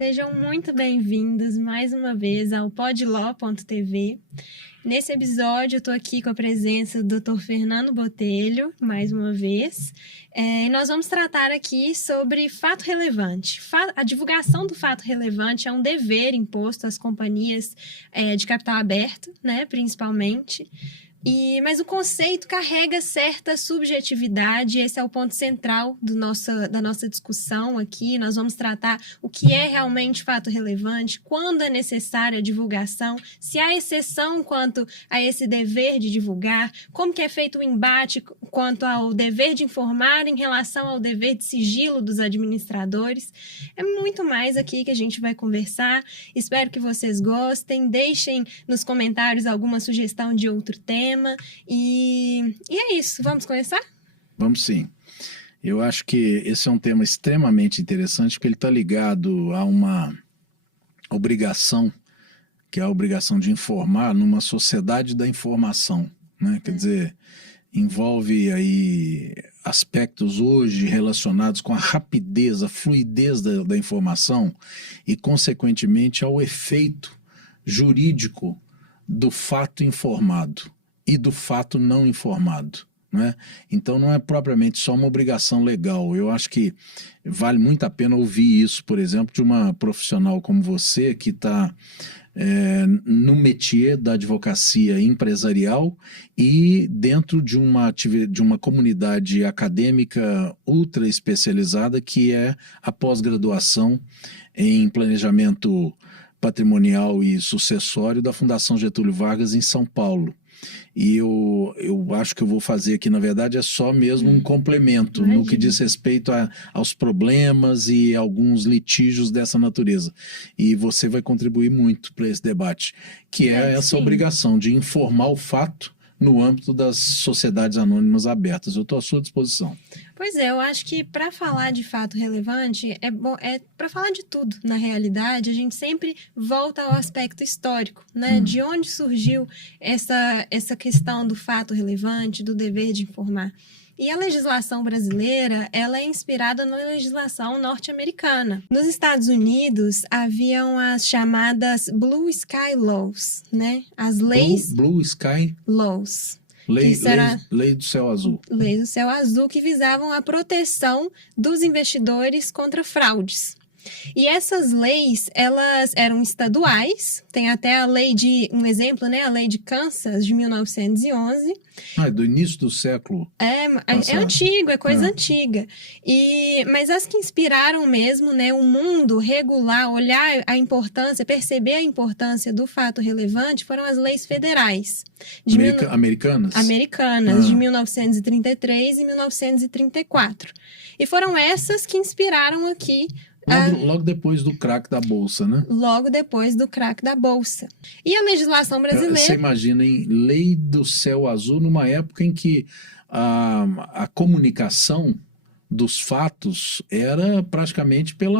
Sejam muito bem-vindos mais uma vez ao podlaw.tv. Nesse episódio, eu estou aqui com a presença do Dr. Fernando Botelho, mais uma vez, e nós vamos tratar aqui sobre fato relevante. A divulgação do fato relevante é um dever imposto às companhias de capital aberto, né, principalmente. Mas o conceito carrega certa subjetividade, esse é o ponto central da nossa discussão aqui. Nós vamos tratar o que é realmente fato relevante, quando é necessária a divulgação, se há exceção quanto a esse dever de divulgar, como que é feito o embate quanto ao dever de informar em relação ao dever de sigilo dos administradores. É muito mais aqui que a gente vai conversar. Espero que vocês gostem, deixem nos comentários alguma sugestão de outro tema. E é isso, vamos começar? Vamos sim. Eu acho que esse é um tema extremamente interessante, porque ele está ligado a uma obrigação, que é a obrigação de informar numa sociedade da informação, né? Quer dizer, envolve aí aspectos hoje relacionados com a rapidez, a fluidez da informação e, consequentemente, ao efeito jurídico do fato informado e do fato não informado, né? Então não é propriamente só uma obrigação legal. Eu acho que vale muito a pena ouvir isso, por exemplo, de uma profissional como você, que está no métier da advocacia empresarial e dentro de uma comunidade acadêmica ultra especializada, que é a pós-graduação em planejamento patrimonial e sucessório da Fundação Getúlio Vargas em São Paulo. E eu acho que eu vou fazer aqui, na verdade, é só mesmo um complemento no que diz respeito aos problemas e alguns litígios dessa natureza. E você vai contribuir muito para esse debate, que é essa obrigação de informar o fato no âmbito das sociedades anônimas abertas. Eu estou à sua disposição. Pois é, eu acho que para falar de fato relevante, para falar de tudo, na realidade, a gente sempre volta ao aspecto histórico, né? De onde surgiu essa questão do fato relevante, do dever de informar. E a legislação brasileira, ela é inspirada na legislação norte-americana. Nos Estados Unidos, haviam as chamadas Blue Sky Laws, né? As leis... Blue Sky Laws. Lei do céu azul. Lei do céu azul, que visavam a proteção dos investidores contra fraudes. E essas leis, elas eram estaduais, tem até a lei um exemplo, né? A lei de Kansas, de 1911. É do início do século. É antigo, é coisa antiga. Mas as que inspiraram mesmo, né, o mundo regular, olhar a importância, perceber a importância do fato relevante, foram as leis federais. Americanas? Americanas, de 1933 e 1934. E foram essas que inspiraram aqui Logo depois do crack da Bolsa, né? Logo depois do crack da Bolsa. E a legislação brasileira... Você imagina, em Lei do Céu Azul, numa época em que a comunicação dos fatos era praticamente pelos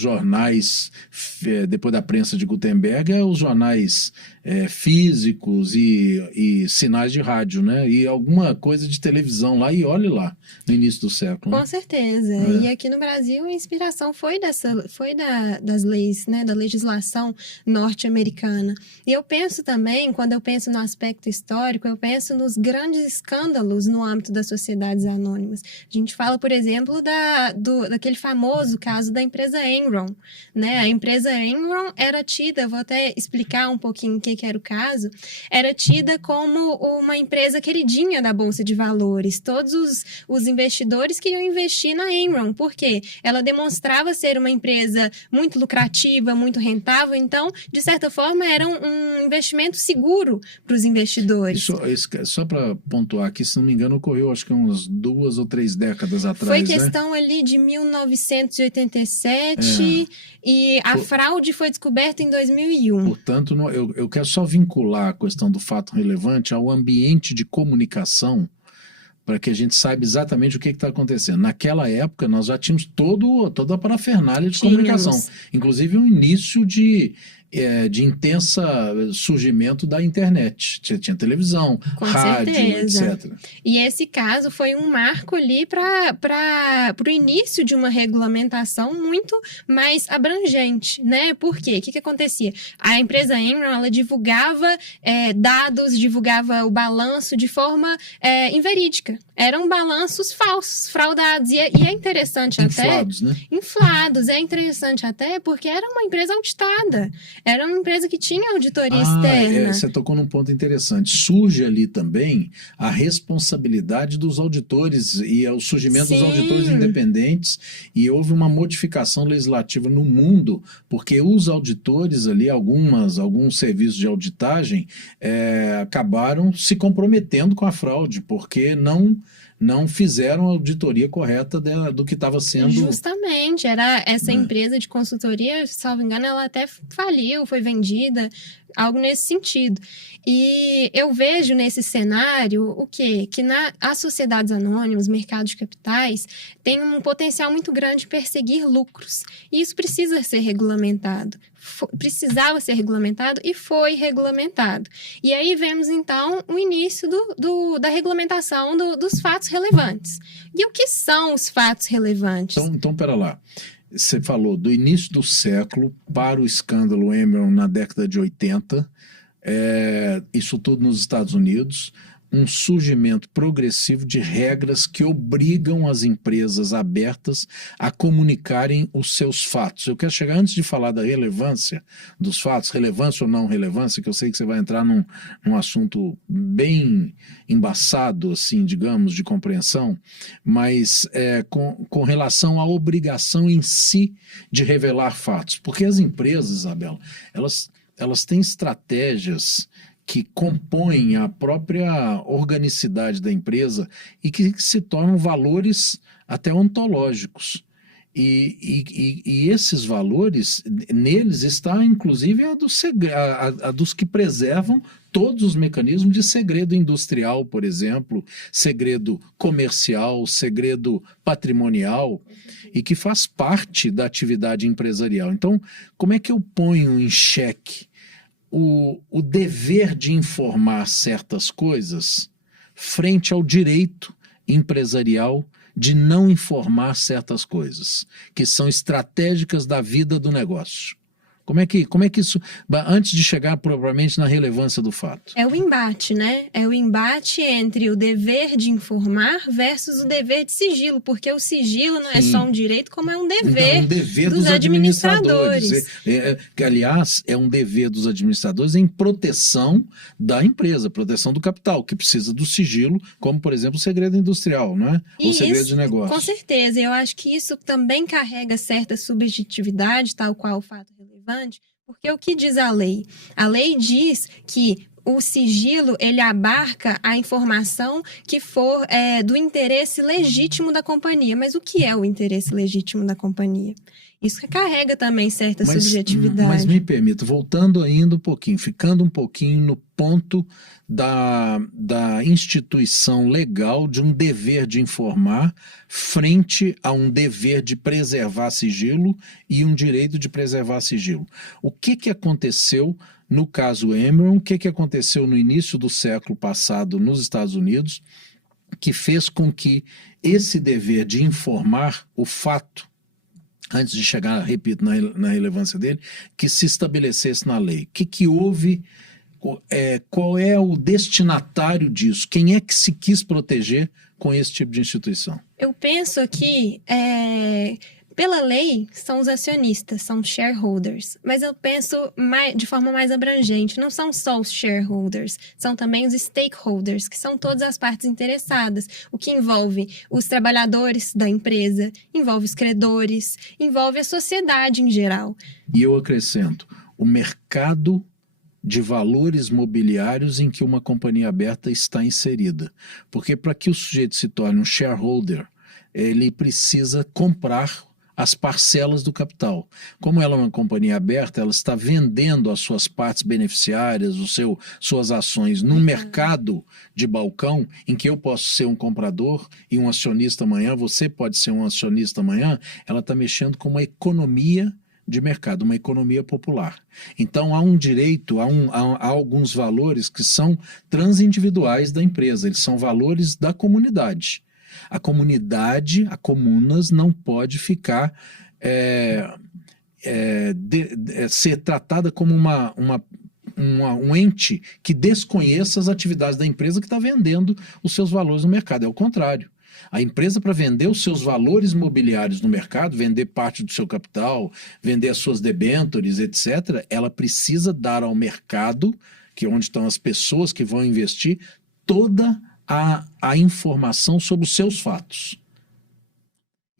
jornais, depois da prensa de Gutenberg, os jornais físicos e sinais de rádio, né? E alguma coisa de televisão lá, e olhe lá, no início do século. Com certeza. E aqui no Brasil a inspiração foi das leis, né? Da legislação norte-americana. E eu penso também, quando eu penso no aspecto histórico, eu penso nos grandes escândalos no âmbito da sociedades anônimas. A gente fala, por exemplo, daquele famoso caso da empresa Enron, né? A empresa Enron era tida, vou até explicar um pouquinho o que era o caso, era tida como uma empresa queridinha da Bolsa de Valores. Todos os investidores queriam investir na Enron, porque ela demonstrava ser uma empresa muito lucrativa, muito rentável, então, de certa forma, era um investimento seguro para os investidores. Só para pontuar aqui, se não me engano, ocorreu acho que umas 2 ou 3 décadas atrás. Foi questão ali de 1987 e a fraude foi descoberta em 2001. Portanto, eu quero só vincular a questão do fato relevante ao ambiente de comunicação, para que a gente saiba exatamente o que está acontecendo. Naquela época, nós já tínhamos toda a parafernália de comunicação, inclusive um início de de intensa surgimento da internet. Tinha televisão, Com rádio, certeza. etc. E esse caso foi um marco ali para o início de uma regulamentação muito mais abrangente, né? Por quê? O que acontecia? A empresa Enron, ela divulgava dados, divulgava o balanço de forma inverídica. Eram balanços falsos, fraudados. E é interessante Inflados, até... né? Inflados. É interessante até porque era uma empresa auditada. Era uma empresa que tinha auditoria externa. Você tocou num ponto interessante. Surge ali também a responsabilidade dos auditores e o surgimento dos auditores independentes, e houve uma modificação legislativa no mundo, porque os auditores ali, alguns serviços de auditagem, acabaram se comprometendo com a fraude, porque não fizeram a auditoria correta do que estava sendo... Justamente, era essa empresa de consultoria, salvo engano, ela até faliu, foi vendida, algo nesse sentido. E eu vejo nesse cenário o quê? Que as sociedades anônimas, mercado de capitais, tem um potencial muito grande de perseguir lucros. E isso precisa ser regulamentado. Precisava ser regulamentado e foi regulamentado. E aí vemos, então, o início da regulamentação dos fatos relevantes. E o que são os fatos relevantes? Então, pera lá. Você falou do início do século para o escândalo Enron na década de 80, isso tudo nos Estados Unidos, um surgimento progressivo de regras que obrigam as empresas abertas a comunicarem os seus fatos. Eu quero chegar, antes de falar da relevância dos fatos, relevância ou não relevância, que eu sei que você vai entrar num assunto bem embaçado, assim, digamos, de compreensão, mas com relação à obrigação em si de revelar fatos. Porque as empresas, Isabela, elas têm estratégias que compõem a própria organicidade da empresa e que se tornam valores até ontológicos. E esses valores, neles está inclusive a dos que preservam todos os mecanismos de segredo industrial, por exemplo, segredo comercial, segredo patrimonial, e que faz parte da atividade empresarial. Então, como é que eu ponho em xeque o dever de informar certas coisas frente ao direito empresarial de não informar certas coisas, que são estratégicas da vida do negócio? Como é que isso, antes de chegar propriamente na relevância do fato? É o embate, né? É o embate entre o dever de informar versus o dever de sigilo, porque o sigilo não é só um direito, como é um dever, dos administradores. Que, aliás, é um dever dos administradores em proteção da empresa, proteção do capital, que precisa do sigilo, como, por exemplo, o segredo industrial, não é? Ou segredo de negócio. Com certeza. Eu acho que isso também carrega certa subjetividade, tal qual o fato relevante, porque o que diz a lei? A lei diz que o sigilo, ele abarca a informação que for do interesse legítimo da companhia. Mas o que é o interesse legítimo da companhia? Isso carrega também certa subjetividade. Mas me permita, voltando ainda um pouquinho, ficando um pouquinho no ponto da instituição legal de um dever de informar frente a um dever de preservar sigilo e um direito de preservar sigilo. O que aconteceu no caso Enron? O que aconteceu no início do século passado nos Estados Unidos que fez com que esse dever de informar o fato, antes de chegar, repito, na relevância dele, que se estabelecesse na lei? O que houve? Qual é o destinatário disso? Quem é que se quis proteger com esse tipo de instituição? Eu penso aqui, pela lei, são os acionistas, são os shareholders. Mas eu penso de forma mais abrangente. Não são só os shareholders, são também os stakeholders, que são todas as partes interessadas. O que envolve os trabalhadores da empresa, envolve os credores, envolve a sociedade em geral. E eu acrescento, o mercado de valores mobiliários em que uma companhia aberta está inserida. Porque para que o sujeito se torne um shareholder, ele precisa comprar as parcelas do capital. Como ela é uma companhia aberta, ela está vendendo as suas partes beneficiárias, suas ações num mercado de balcão em que eu posso ser um comprador e um acionista amanhã, você pode ser um acionista amanhã. Ela está mexendo com uma economia de mercado, uma economia popular. Então há um direito, há alguns valores que são transindividuais da empresa, eles são valores da comunidade. A comunidade, a comunas, não pode ficar ser tratada como um ente que desconheça as atividades da empresa que está vendendo os seus valores no mercado. É o contrário. A empresa, para vender os seus valores mobiliários no mercado, vender parte do seu capital, vender as suas debêntures, etc., ela precisa dar ao mercado, que é onde estão as pessoas que vão investir, toda a informação sobre os seus fatos.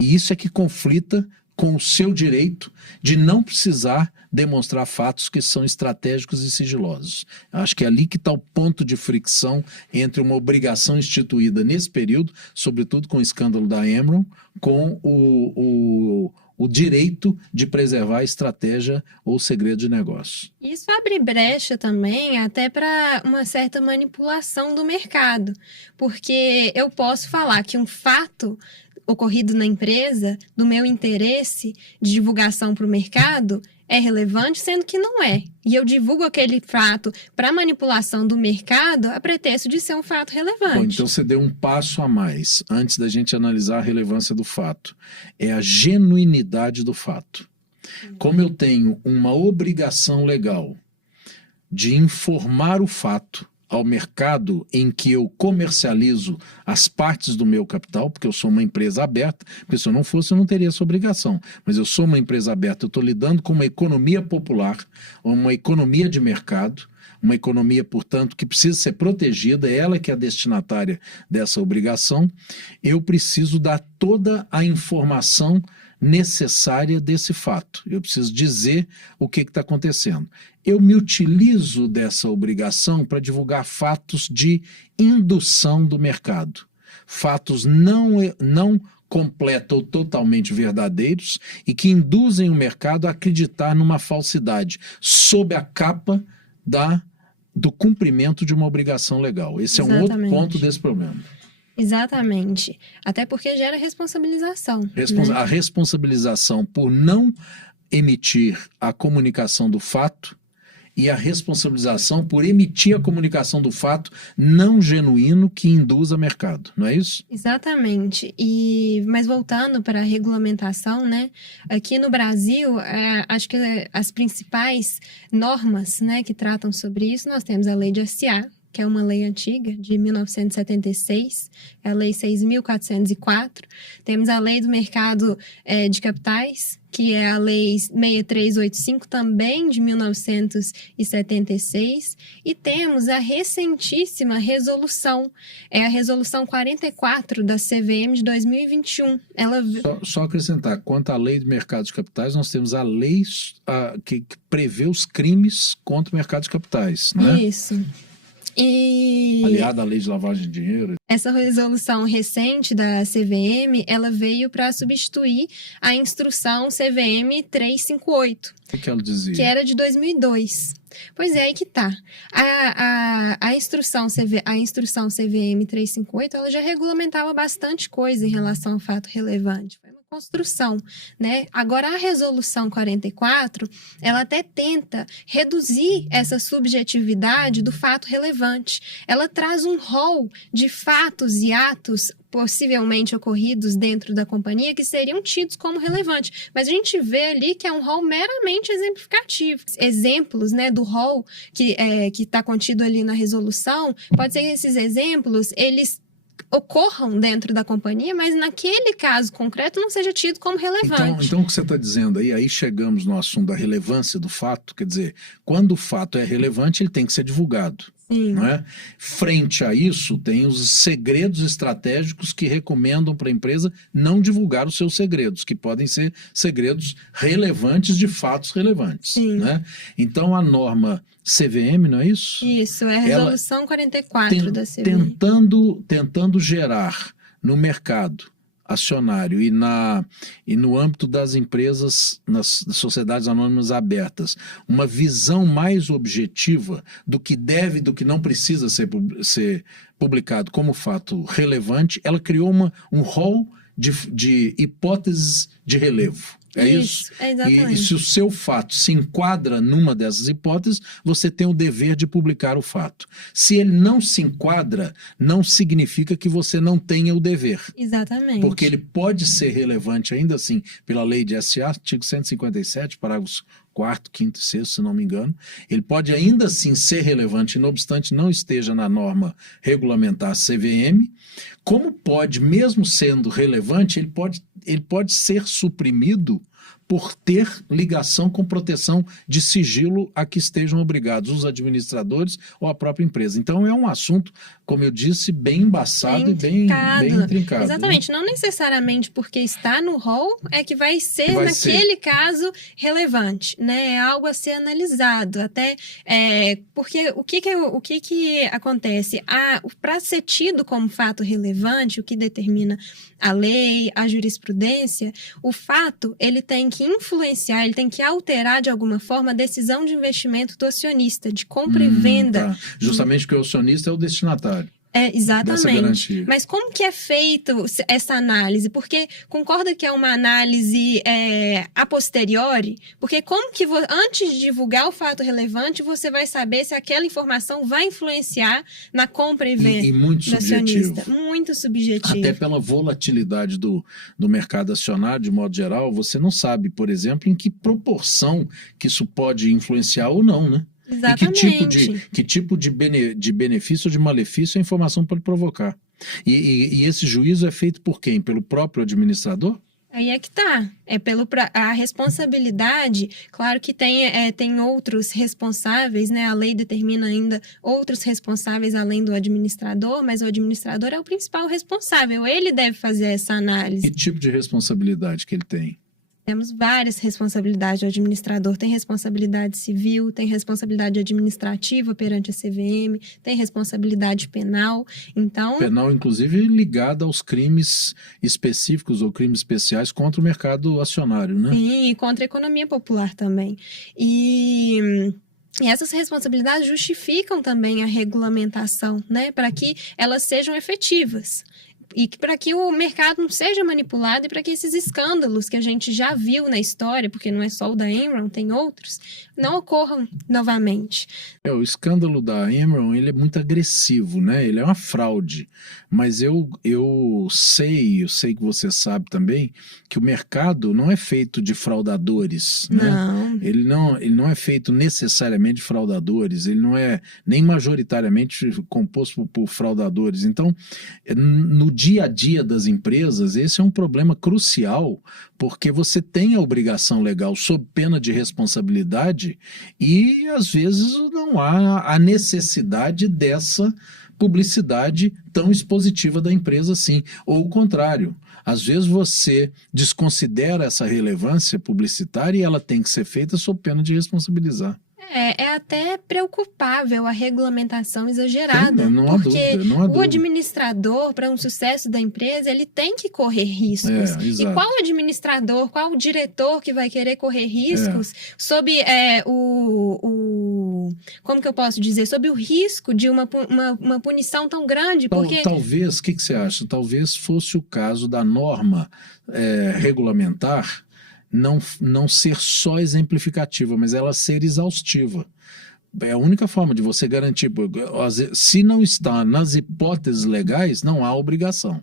E isso é que conflita com o seu direito de não precisar demonstrar fatos que são estratégicos e sigilosos. Acho que é ali que está o ponto de fricção entre uma obrigação instituída nesse período, sobretudo com o escândalo da Enron, com o direito de preservar a estratégia ou segredo de negócio. Isso abre brecha também até para uma certa manipulação do mercado, porque eu posso falar que um fato ocorrido na empresa, do meu interesse de divulgação para o mercado, é relevante, sendo que não é. E eu divulgo aquele fato para manipulação do mercado a pretexto de ser um fato relevante. Bom, então você deu um passo a mais antes da gente analisar a relevância do fato. É a genuinidade do fato. Como eu tenho uma obrigação legal de informar o fato ao mercado em que eu comercializo as partes do meu capital, porque eu sou uma empresa aberta, porque se eu não fosse eu não teria essa obrigação, mas eu sou uma empresa aberta, eu estou lidando com uma economia popular, uma economia de mercado, uma economia, portanto, que precisa ser protegida, ela que é a destinatária dessa obrigação, eu preciso dar toda a informação necessária desse fato. Eu preciso dizer o que está acontecendo. Eu me utilizo dessa obrigação para divulgar fatos de indução do mercado. Fatos não completa ou totalmente verdadeiros e que induzem o mercado a acreditar numa falsidade sob a capa do cumprimento de uma obrigação legal. Esse é um outro ponto desse problema. Exatamente. Até porque gera responsabilização. A responsabilização por não emitir a comunicação do fato e a responsabilização por emitir a comunicação do fato não genuíno que induza mercado, não é isso? Exatamente. Mas voltando para a regulamentação, né? Aqui no Brasil, acho que as principais normas, né, que tratam sobre isso, nós temos a Lei de S.A., que é uma lei antiga, de 1976, é a Lei 6.404. Temos a Lei do Mercado de Capitais, que é a Lei 6385, também de 1976. E temos a recentíssima resolução, é a Resolução 44 da CVM de 2021. Só acrescentar, quanto à Lei do Mercado de Capitais, nós temos a lei que prevê os crimes contra o mercado de capitais, né? Isso. Aliada à lei de lavagem de dinheiro. Essa resolução recente da CVM, ela veio para substituir a instrução CVM 358. O que ela dizia? Que era de 2002. Pois é, aí que tá. A instrução CVM 358, ela já regulamentava bastante coisa em relação ao fato relevante. Foi uma construção, né? Agora, a resolução 44, ela até tenta reduzir essa subjetividade do fato relevante. Ela traz um rol de fatos e atos possivelmente ocorridos dentro da companhia que seriam tidos como relevantes. Mas a gente vê ali que é um rol meramente exemplificativo. Exemplos, né, do rol que está contido ali na resolução, pode ser que esses exemplos, eles ocorram dentro da companhia, mas naquele caso concreto não seja tido como relevante. Então o que você está dizendo aí chegamos no assunto da relevância do fato, quer dizer, quando o fato é relevante, ele tem que ser divulgado. Sim. Não é? Frente a isso, tem os segredos estratégicos que recomendam para a empresa não divulgar os seus segredos, que podem ser segredos relevantes de fatos relevantes. Sim. Né? Então, a norma CVM, não é isso? Isso, é a resolução 44 da CVM. Tentando gerar no mercado acionário e no âmbito das empresas, nas sociedades anônimas abertas, uma visão mais objetiva do que deve e do que não precisa ser publicado como fato relevante, ela criou um rol de hipóteses de relevo. É isso? Exatamente. E se o seu fato se enquadra numa dessas hipóteses, você tem o dever de publicar o fato. Se ele não se enquadra, não significa que você não tenha o dever. Exatamente. Porque ele pode ser relevante ainda assim, pela lei de SA, artigo 157, parágrafos 4º, 5º e 6º, se não me engano, ele pode ainda assim ser relevante, não obstante não esteja na norma regulamentar CVM, como pode, mesmo sendo relevante, ele pode ser suprimido por ter ligação com proteção de sigilo a que estejam obrigados os administradores ou a própria empresa. Então é um assunto, como eu disse, bem embaçado e bem intrincado. Exatamente, né? Não necessariamente porque está no rol é que vai ser naquele caso relevante, né? É algo a ser analisado, até porque o que acontece? Para ser tido como fato relevante, o que determina a lei, a jurisprudência, o fato ele tem que influenciar, ele tem que alterar de alguma forma a decisão de investimento do acionista, de compra e venda. Tá. Justamente porque o acionista é o destinatário. Exatamente. Mas como que é feito essa análise? Porque concorda que é uma análise a posteriori? Porque como que antes de divulgar o fato relevante, você vai saber se aquela informação vai influenciar na compra e venda e muito do subjetivo. acionista? Muito subjetivo. Até pela volatilidade do mercado acionário, de modo geral, você não sabe, por exemplo, em que proporção que isso pode influenciar ou não, né? Exatamente. E que tipo de benefício ou de malefício a informação pode provocar. E esse juízo é feito por quem? Pelo próprio administrador? Aí é que tá. A responsabilidade, claro que tem outros responsáveis, né? A lei determina ainda outros responsáveis além do administrador, mas o administrador é o principal responsável. Ele deve fazer essa análise. Que tipo de responsabilidade que ele tem? Temos várias responsabilidades. O administrador tem responsabilidade civil, tem responsabilidade administrativa perante a CVM, tem responsabilidade penal. Então, penal, inclusive, ligada aos crimes específicos ou crimes especiais contra o mercado acionário, né? Sim, e contra a economia popular também. E essas responsabilidades justificam também a regulamentação, né? Para que elas sejam efetivas. E para que o mercado não seja manipulado e para que esses escândalos que a gente já viu na história, porque não é só o da Enron, tem outros, não ocorram novamente. O escândalo da Enron, ele é muito agressivo, né? Ele é uma fraude. Mas eu sei que você sabe também, que o mercado não é feito de fraudadores, né? Não. Ele não é feito necessariamente de fraudadores, ele não é nem majoritariamente composto por fraudadores. Então, no dia a dia das empresas, esse é um problema crucial, porque você tem a obrigação legal sob pena de responsabilidade e, às vezes, não há a necessidade dessa publicidade tão expositiva da empresa assim, ou o contrário. Às vezes você desconsidera essa relevância publicitária e ela tem que ser feita sob pena de responsabilizar. É até preocupável a regulamentação exagerada, Sim, não há porque dúvida, não há o dúvida. administrador, para um sucesso da empresa, ele tem que correr riscos. E qual administrador, qual diretor que vai querer correr riscos sob como que eu posso dizer? Sob o risco de uma punição tão grande? Porque... Talvez, o que você acha? Talvez fosse o caso da norma regulamentar não ser só exemplificativa, mas ela ser exaustiva. É a única forma de você garantir. Se não está nas hipóteses legais, não há obrigação.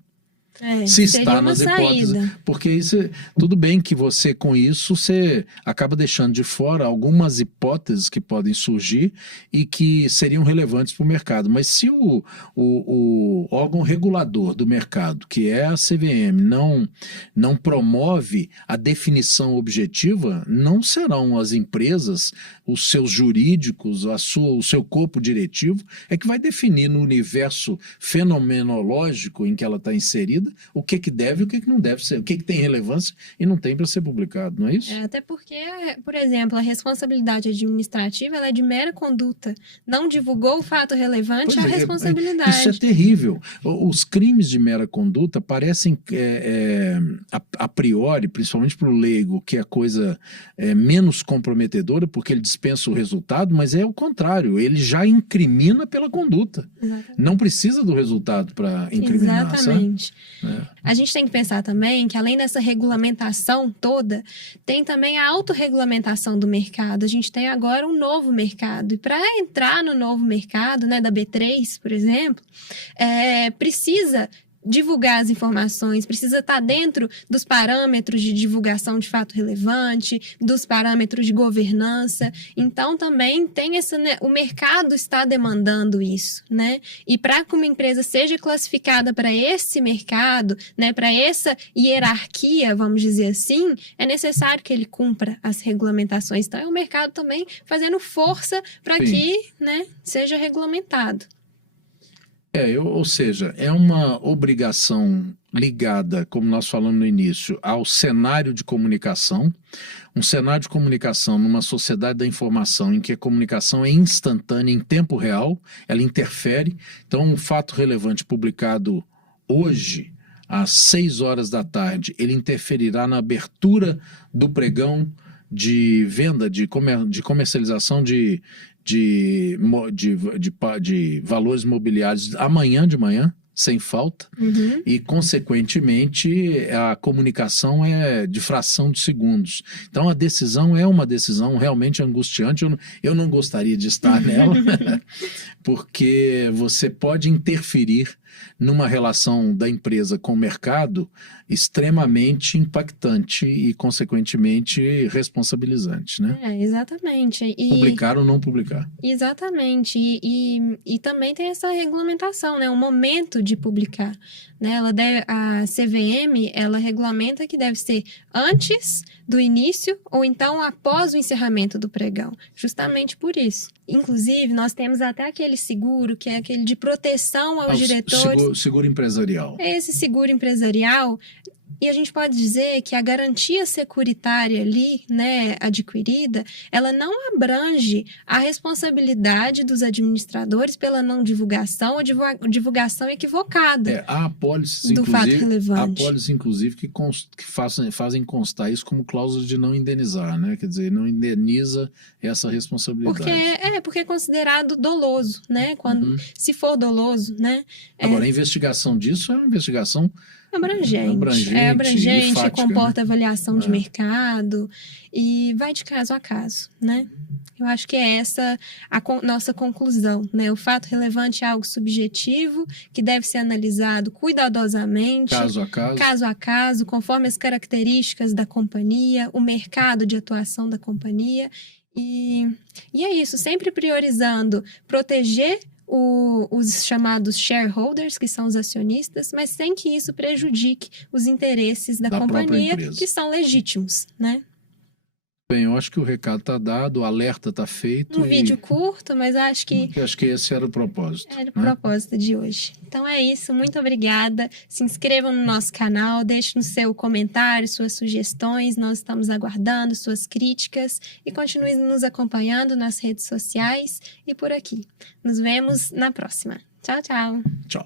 Se está nas hipóteses, porque isso, tudo bem que você com isso você acaba deixando de fora algumas hipóteses que podem surgir e que seriam relevantes para o mercado, mas se o órgão regulador do mercado, que é a CVM, não promove a definição objetiva, não serão as empresas, os seus jurídicos, o seu corpo diretivo é que vai definir no universo fenomenológico em que ela está inserida o que deve e o que não deve ser, o que tem relevância e não tem para ser publicado, não é isso? Até porque, por exemplo, a responsabilidade administrativa ela é de mera conduta. Não divulgou o fato relevante, a responsabilidade. Isso é terrível. Os crimes de mera conduta parecem, a priori, principalmente para o leigo, que é a coisa menos comprometedora, porque ele dispensa o resultado, mas é o contrário, ele já incrimina pela conduta. Exatamente. Não precisa do resultado para incriminar. Exatamente. Sabe? A gente tem que pensar também que, além dessa regulamentação toda, tem também a autorregulamentação do mercado. A gente tem agora um novo mercado. E para entrar no novo mercado, né, da B3, por exemplo, precisa divulgar as informações, precisa estar dentro dos parâmetros de divulgação de fato relevante, dos parâmetros de governança. Então, também tem o mercado está demandando isso, né? E para que uma empresa seja classificada para esse mercado, né, para essa hierarquia, vamos dizer assim, é necessário que ele cumpra as regulamentações. Então, é o mercado também fazendo força para que, né, seja regulamentado. Ou seja, é uma obrigação ligada, como nós falamos no início, ao cenário de comunicação. Um cenário de comunicação numa sociedade da informação em que a comunicação é instantânea, em tempo real, ela interfere. Então, um fato relevante publicado hoje, às 6 horas da tarde, ele interferirá na abertura do pregão de venda, de comercialização de valores imobiliários amanhã de manhã, sem falta, e, consequentemente, a comunicação é de fração de segundos. Então, a decisão é uma decisão realmente angustiante. Eu não gostaria de estar nela, porque você pode interferir numa relação da empresa com o mercado extremamente impactante e, consequentemente, responsabilizante, né? Exatamente. Publicar ou não publicar. Exatamente. E também tem essa regulamentação, né? O momento de publicar, né? A CVM, ela regulamenta que deve ser antes do início ou então após o encerramento do pregão. Justamente por isso. Inclusive, nós temos até aquele seguro, que é aquele de proteção aos diretores. Seguro empresarial. Esse seguro empresarial. E a gente pode dizer que a garantia securitária ali, né, adquirida, ela não abrange a responsabilidade dos administradores pela não divulgação ou divulgação equivocada há apólices, do fato relevante. Há apólices, inclusive, que fazem constar isso como cláusula de não indenizar, né? Quer dizer, não indeniza essa responsabilidade. Porque é considerado doloso, né? Se for doloso, né? Agora, a investigação disso é uma investigação abrangente, fática, comporta né? avaliação de mercado e vai de caso a caso, né? Eu acho que é essa a nossa conclusão, né? O fato relevante é algo subjetivo que deve ser analisado cuidadosamente, caso a caso, conforme as características da companhia, o mercado de atuação da companhia. E é isso, sempre priorizando proteger os chamados shareholders, que são os acionistas, mas sem que isso prejudique os interesses da companhia, que são legítimos, né? Bem, eu acho que o recado está dado, o alerta está feito. Um vídeo curto, mas acho que esse era o propósito. Era o propósito de hoje. Então é isso, muito obrigada. Se inscrevam no nosso canal, deixe no seu comentário suas sugestões, nós estamos aguardando suas críticas e continue nos acompanhando nas redes sociais e por aqui. Nos vemos na próxima. Tchau, tchau. Tchau.